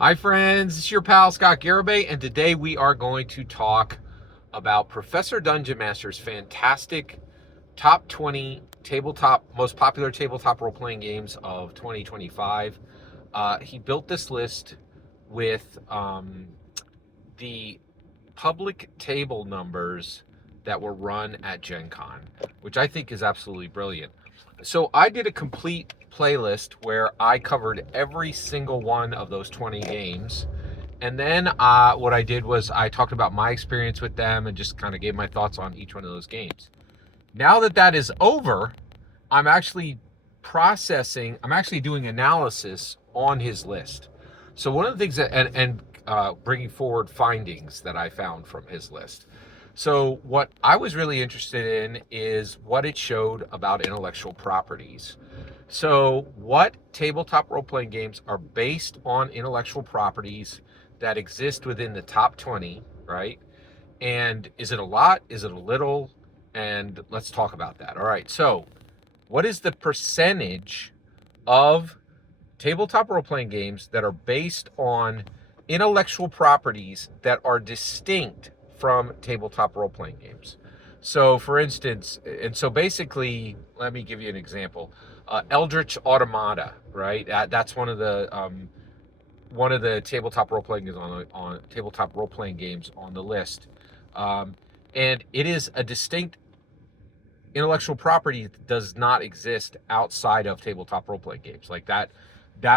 Hi friends, it's your pal Scott Garibay, and today we are going to talk about Professor Dungeon Master's fantastic top 20 most popular tabletop role-playing games of 2025. He built this list with the public table numbers that were run at GenCon, which I think is absolutely brilliant. So I did a complete playlist where I covered every single one of those 20 games. And then what I did was I talked about my experience with them and just kind of gave my thoughts on each one of those games. Now that that is over, I'm actually I'm actually doing analysis on his list. So one of the things and bringing forward findings that I found from his list. So what I was really interested in is what it showed about intellectual properties. So what tabletop role-playing games are based on intellectual properties that exist within the top 20, right? And is it a lot? Is it a little? And let's talk about that. All right. So what is the percentage of tabletop role-playing games that are based on intellectual properties that are distinct from tabletop role-playing games? So for instance, and so basically, let me give you an example. Eldritch Automata, right? That's one of the tabletop role-playing games on tabletop role-playing games on the list. um, and it is a distinct intellectual property that does not exist outside of tabletop role-playing games. Like that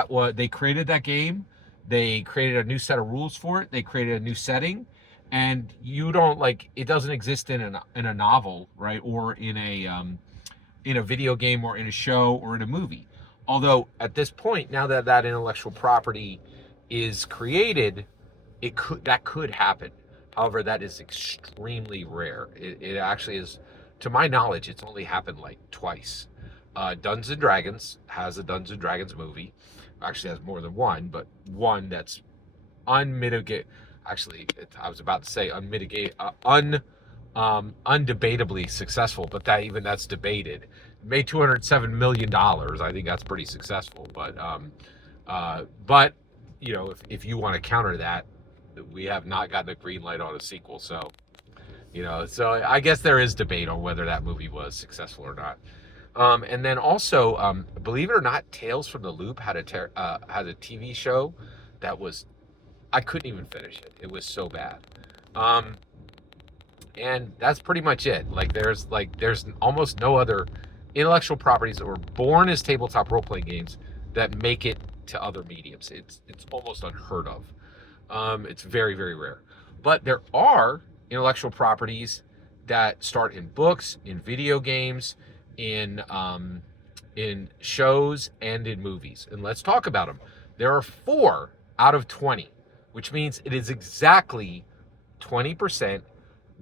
was they created that game. They created a new set of rules for it. They created a new setting, and you don't like it doesn't exist in a novel, right, or in a video game or in a show or in a movie. Although at this point, now that that intellectual property is created, that could happen. However, that is extremely rare. It actually is, to my knowledge, it's only happened like twice. Dungeons and Dragons has a Dungeons and Dragons movie. Actually, has more than one, but one that's unmitigated. Actually, I was about to say unmitigated, undebatably successful, but that's debated. Made $207 million. I think that's pretty successful. But if you want to counter that, we have not gotten a green light on a sequel. So I guess there is debate on whether that movie was successful or not. And then also, believe it or not, Tales from the Loop had a TV show that was I couldn't even finish it. It was so bad. Um, and that's pretty much it. There's almost no other intellectual properties that were born as tabletop role playing games that make it to other mediums. It's almost unheard of. It's very, very rare. But there are intellectual properties that start in books, in video games, in shows, and in movies. And let's talk about them. There are 4 out of 20, which means it is exactly 20%.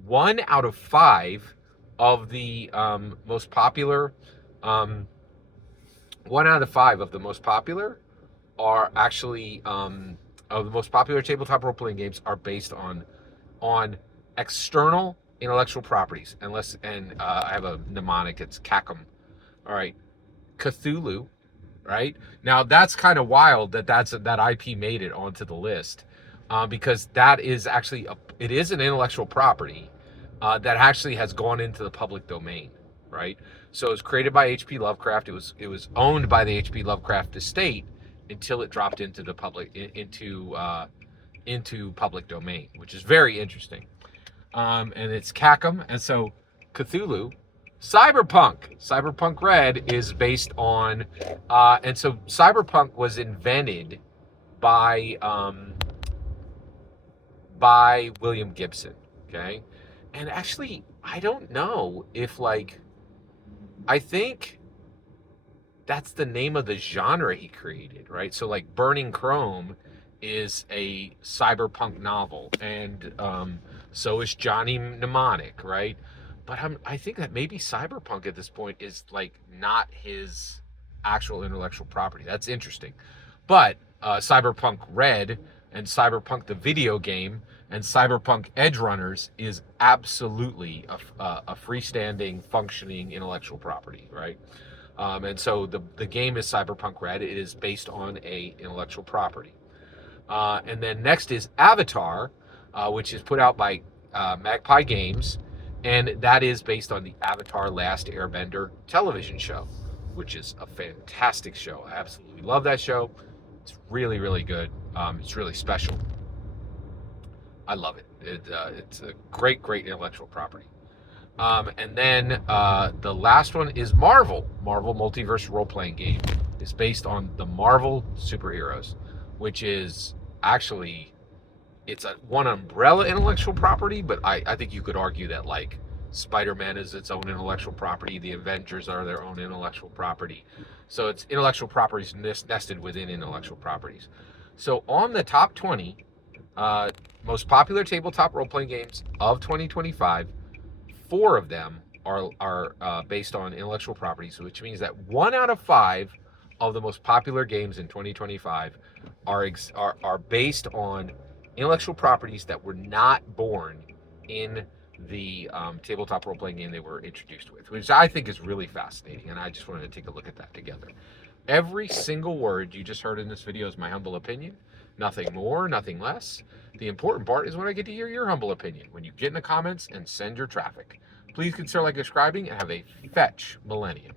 1 out of 5 of the most popular, 1 out of 5 of the most popular are actually of the most popular tabletop role playing games are based on external intellectual properties. I have a mnemonic. It's CACM. All right, Cthulhu. Right now, that's kind of wild that IP made it onto the list, because that is actually it is an intellectual property that actually has gone into the public domain. Right, so it was created by H.P. Lovecraft. It was owned by the H.P. Lovecraft estate until it dropped into the public into public domain, which is very interesting. And it's CACM, and so Cthulhu. Cyberpunk Red is based on, and so Cyberpunk was invented by William Gibson. Okay, and actually, I don't know if I think that's the name of the genre he created, right? So like Burning Chrome is a cyberpunk novel, and so is Johnny Mnemonic, right? But I think that maybe cyberpunk at this point is like not his actual intellectual property. That's interesting. But Cyberpunk Red and Cyberpunk the video game and Cyberpunk Edge Runners is absolutely a freestanding, functioning intellectual property, right? And so the game is Cyberpunk Red. It is based on a intellectual property. And then next is Avatar, which is put out by Magpie Games, and that is based on the Avatar Last Airbender television show, which is a fantastic show. I absolutely love that show. It's really, really good. It's really special. I love it. It's a great, great intellectual property. And then the last one is Marvel. Marvel Multiverse Role-Playing Game is based on the Marvel superheroes, which is actually, it's a one umbrella intellectual property, but I think you could argue that like Spider-Man is its own intellectual property. The Avengers are their own intellectual property. So it's intellectual properties nested within intellectual properties. So on the top 20 most popular tabletop role-playing games of 2025, 4 of them are based on intellectual properties, which means that 1 out of 5 of the most popular games in 2025 are based on intellectual properties that were not born in the tabletop role-playing game they were introduced with, which I think is really fascinating, and I just wanted to take a look at that together. Every single word you just heard in this video is my humble opinion. Nothing more, nothing less. The important part is when I get to hear your humble opinion, when you get in the comments and send your traffic. Please consider like, subscribing, and have a fetch millennium.